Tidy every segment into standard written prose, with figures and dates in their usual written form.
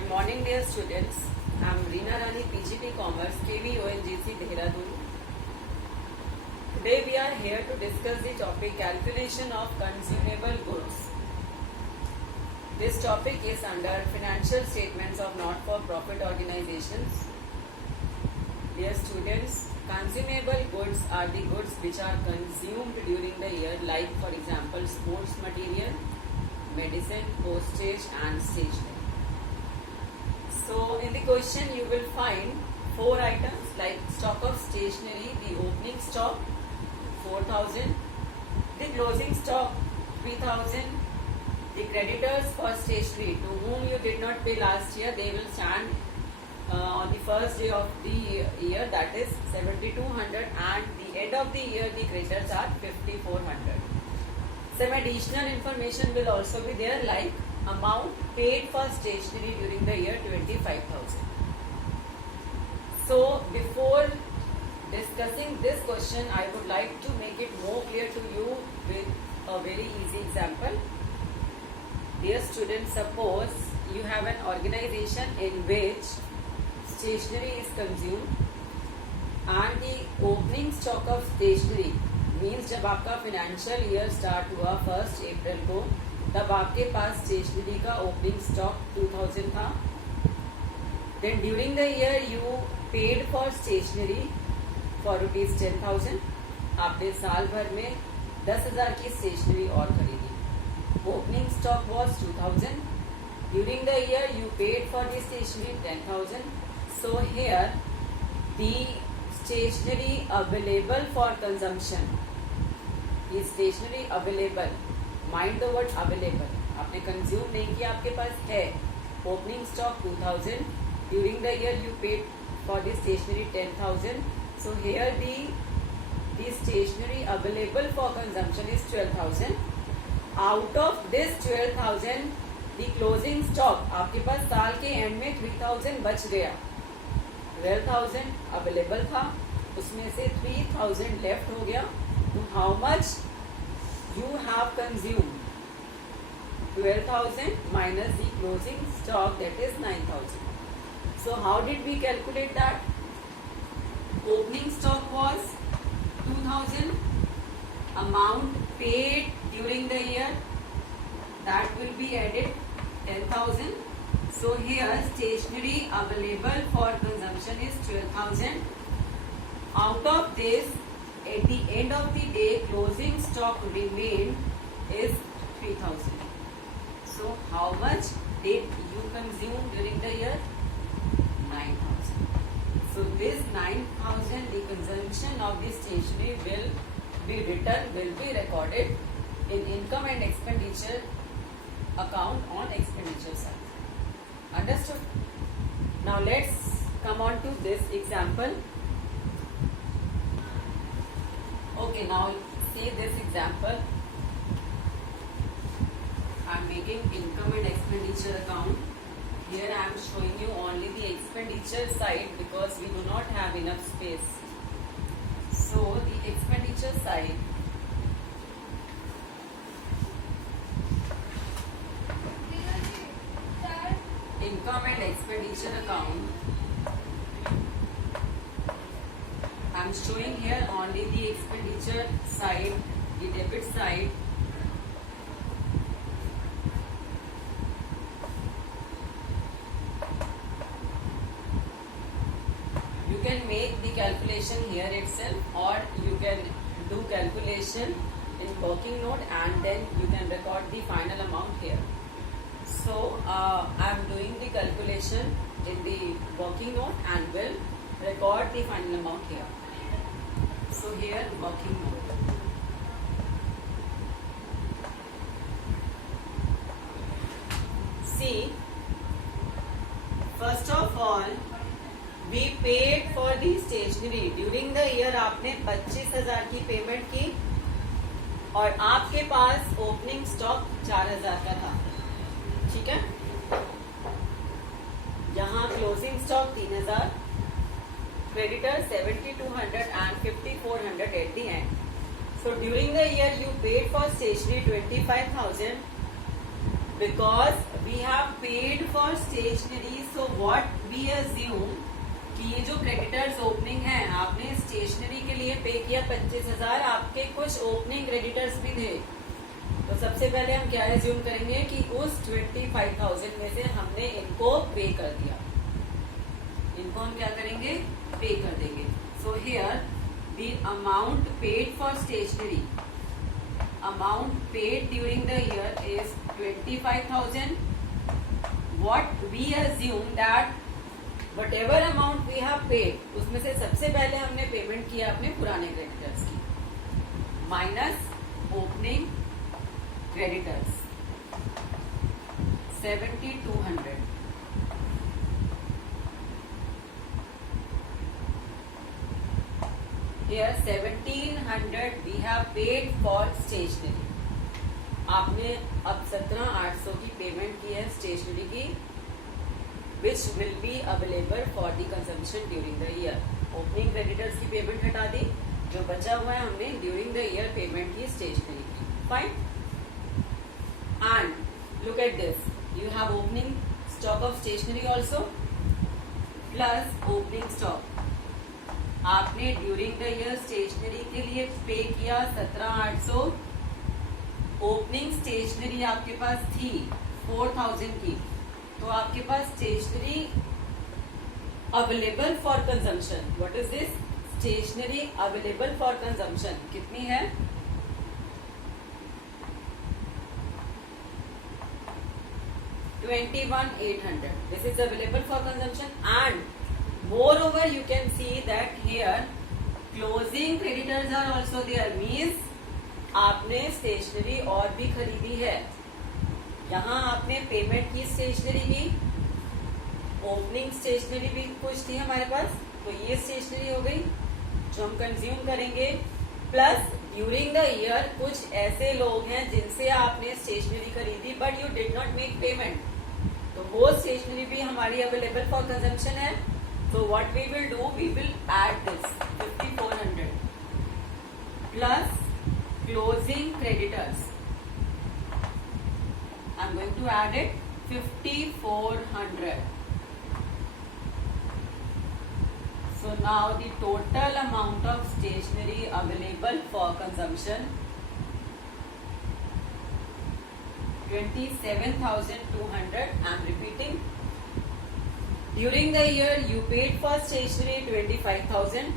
Good morning, dear students. I am Reena Rani, PGP Commerce, KVONGC, Dehradun. Today we are here to discuss the topic calculation of consumable goods. This topic is under financial statements of not-for-profit organizations. Dear students, consumable goods are the goods which are consumed during the year, like for example sports material, medicine, postage and stationery. So in the question you will find 4 items like stock of stationery, the opening stock 4,000, the closing stock 3,000, the creditors for stationery to whom you did not pay last year, they will stand on the first day of the year, that is 7,200, and the end of the year the creditors are 5,400. Some additional information will also be there, like amount paid for stationery during the year 25,000. So before discussing this question, I would like to make it more clear to you with a very easy example. Dear students, suppose you have an organization in which stationery is consumed and the opening stock of stationery means जब आपका financial year start हुआ 1 अप्रैल को, तब आपके पास stationery का opening stock 2000 था. Then during the year you paid for stationery for ₹10,000. आपने साल भर में 10,000 की स्टेशनरी और खरीदी. Opening stock was 2000. During the year you paid for the stationery 10,000. So here the stationery available for consumption, ये stationery available, mind the word available, आपने consume नहीं किया, आपके पास है. Opening stock 2000, during the year you paid for the stationery 10,000. So here the stationery available for consumption is 12,000. Out of this 12,000 the closing stock, आपके पास साल के एंड में 3,000 बच गया. 12,000 अवेलेबल था, उसमें से 3,000 लेफ्ट हो गया. तो how much you have consumed? 12,000 minus the closing stock, that is 9,000. So how did we calculate that? Opening stock was 2,000. Amount paid during the year, that will be added 10,000. So here stationery available for consumption is 12,000. Out of this, at the end of the day, closing stock remained is 3,000. So how much did you consume during the year? 9,000. So this 9,000, the consumption of the stationery will be written, will be recorded in income and expenditure account on expenditure side. Understood? Now let's come on to this example. Okay, now see this example. I am making income and expenditure account. Here I am showing you only the expenditure side because we do not have enough space. So the expenditure side, income and expenditure account, I am showing here only the expenditure side, the debit side. You can make the calculation here itself, or you can do calculation in working note and then you can record the final amount here. So I am doing the calculation in the working note and will record the final amount here. So here working note. See, first of all, we paid for the stationery. During the year आपने 25,000 की payment की और आपके पास opening stock 4,000 का था. ठीक है, यहाँ closing stock 3,000, creditor 7,200 and 5,400 at the end. So during the year you paid for stationery 25,000 because we have paid for stationery, so what we assume कि ये जो क्रेडिटर्स ओपनिंग है, आपने स्टेशनरी के लिए पे किया 25,000, आपके कुछ ओपनिंग क्रेडिटर्स भी थे। तो सबसे पहले हम क्या एज्यूम करेंगे कि उस 25,000 में से हमने इनको पे कर दिया, इनको हम क्या करेंगे, पे कर देंगे। So here the amount paid for stationery, amount paid during the year is 25,000. What we assume that whatever amount we have paid, उसमें से सबसे पहले हमने पेमेंट किया अपने पुराने क्रेडिटर्स की, minus opening creditors 7,200। Here 1,700 we have paid for stationery. आपने अब 17,800 की पेमेंट की है स्टेशनरी की, which will be available for the consumption during the year. Opening creditors की पेमेंट हटा दी, जो बचा हुआ है हमने ड्यूरिंग द ईयर पेमेंट की स्टेशनरी की। Fine. And look at this, you have opening stock of stationery also plus opening stock. आपने ड्यूरिंग द ईयर स्टेशनरी के लिए पे किया 17,800, ओपनिंग स्टेशनरी आपके पास थी 4,000 की, तो आपके पास stationery available for consumption, what is this, stationery available for consumption कितनी है, 21,800। This is available for consumption and moreover you can see that here closing creditors are also there, means आपने stationery और भी खरीदी है। यहाँ आपने पेमेंट की स्टेशनरी की, ओपनिंग स्टेशनरी भी कुछ थी हमारे पास, तो ये स्टेशनरी हो गई जो हम कंज्यूम करेंगे, प्लस ड्यूरिंग द ईयर कुछ ऐसे लोग हैं जिनसे आपने स्टेशनरी खरीदी but you did not make payment, तो वो स्टेशनरी भी हमारी अवेलेबल फॉर कंजम्पशन है। So what we will do, we will add this 5,400 plus closing creditors. I'm going to add it 5,400. So now the total amount of stationery available for consumption 27,200. I'm repeating. During the year you paid for stationery 25,000.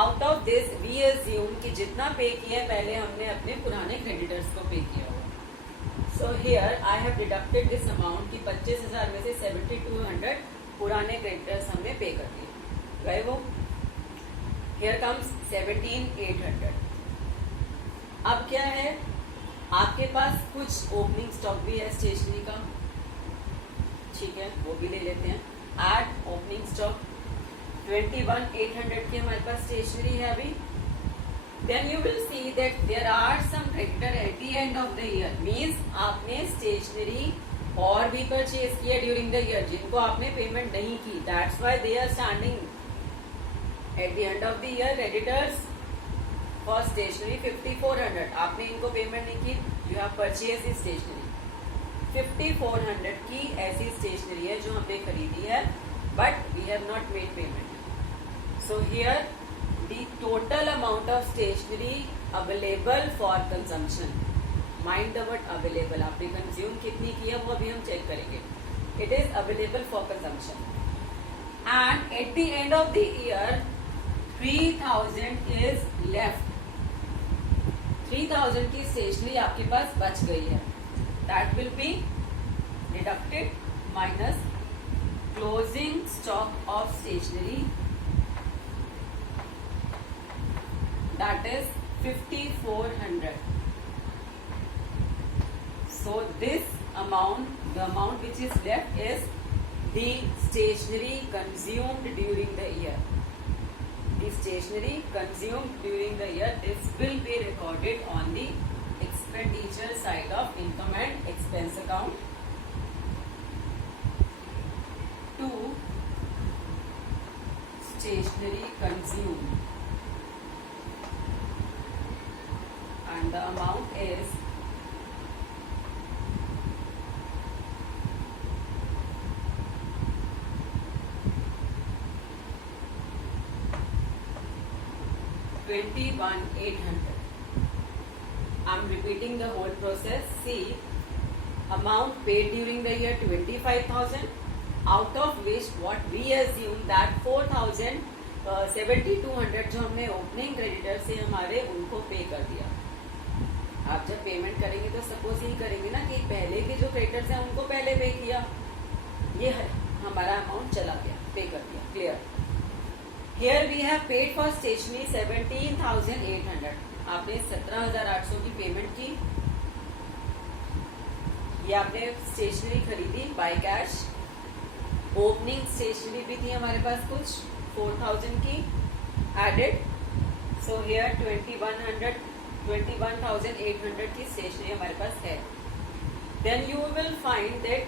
Out of this we assume कि जितना पे किया पहले हमने अपने पुराने creditors को पे किया होगा। So here I have deducted this amount कि 25,000 में से 7,200 पुराने क्रेडिटर्स हमने पे कर दिए, गए वो। Here comes 17,800। अब क्या है, आपके पास कुछ ओपनिंग स्टॉक भी है स्टेशनरी का, ठीक है, वो भी ले लेते हैं। एड ओपनिंग स्टॉक 21,800 की हमारे पास स्टेशनरी है अभी। Then you will see that there are some creditor at the end of the year, means आपने स्टेशनरी और भी परचेज किया ड्यूरिंग द ईयर जिनको आपने पेमेंट नहीं की, that's why they are standing at the end of the year creditors for stationery 5,400। आपने इनको पेमेंट नहीं की, you have purchase the stationery. 5,400 की ऐसी स्टेशनरी है जो हमने खरीदी है but we have not made payment. So here the total amount of stationery available for consumption, mind the word available, आपने कंज्यूम कितनी की है वो अभी हम चेक करेंगे। It is available for consumption and eight the end of the year 3,000 is left. 3,000 की stationery आपके पास बच गई है, that will be deducted minus closing stock of stationery, that is 5,400. So this amount, the amount which is left is the stationery consumed during the year. The stationery consumed during the year, this will be recorded on the expenditure side of income and expense account to stationery consumed, and the amount is 21,800. I'm repeating the whole process. See, amount paid during the year 25,000, out of which what we assume that 4,7,200 जो हमने opening creditor से हमारे उनको पे कर दिया. आप जब पेमेंट करेंगे तो सपोज यही करेंगे ना कि पहले के जो क्रेडिटर्स हैं उनको पहले पे किया, ये है हमारा अमाउंट चला गया, पे कर दिया. Clear? Here we have paid for stationery 17,800. आपने 17,800 की पेमेंट की. ये आपने स्टेशनरी खरीदी बाय कैश. ओपनिंग स्टेशनरी भी थी हमारे पास कुछ 4,000 की एडेड. सो हियर 21,800 की स्टेशनरी हमारे पास है. Then you will find that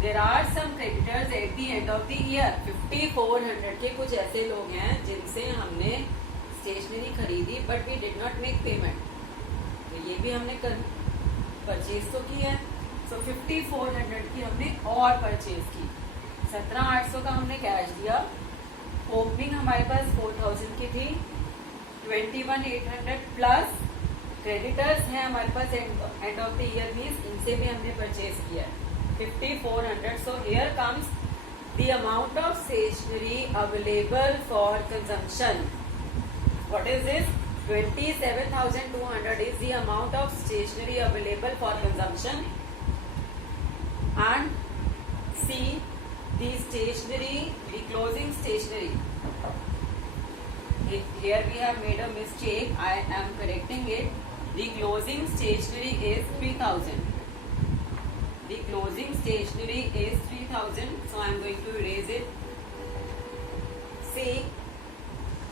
there are some creditors at the end of the year. 5,400 के कुछ ऐसे लोग हैं जिनसे हमने स्टेशनरी खरीदी but we did not make payment. तो ये भी हमने परचेज तो की है. सो 5,400 की हमने और परचेज की. 17,800 का हमने कैश दिया. ओपनिंग हमारे पास 4,000 की थी. 21,800 प्लस क्रेडिटर्स हैं हमारे पास end of the year means इनसे भी हमने परचेज किया है 5,400. So here comes the amount of stationery available for consumption. What is this? 27,200 is the amount of stationery available for consumption. And see the stationery, the closing stationery. Here we have made a mistake. I am correcting it. The closing stationery is 3,000. The closing stationery is 3,000. So I am going to erase it. See,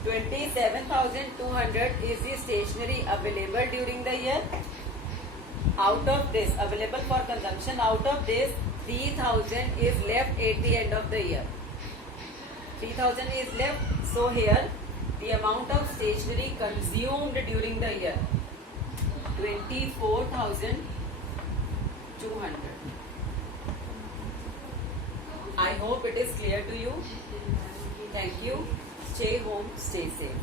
27,200 is the stationery available during the year. Out of this, available for consumption, out of this 3,000 is left at the end of the year. 3,000 is left. So here the amount of stationery consumed during the year 24,200. I hope it is clear to you. Thank you. Stay home, stay safe.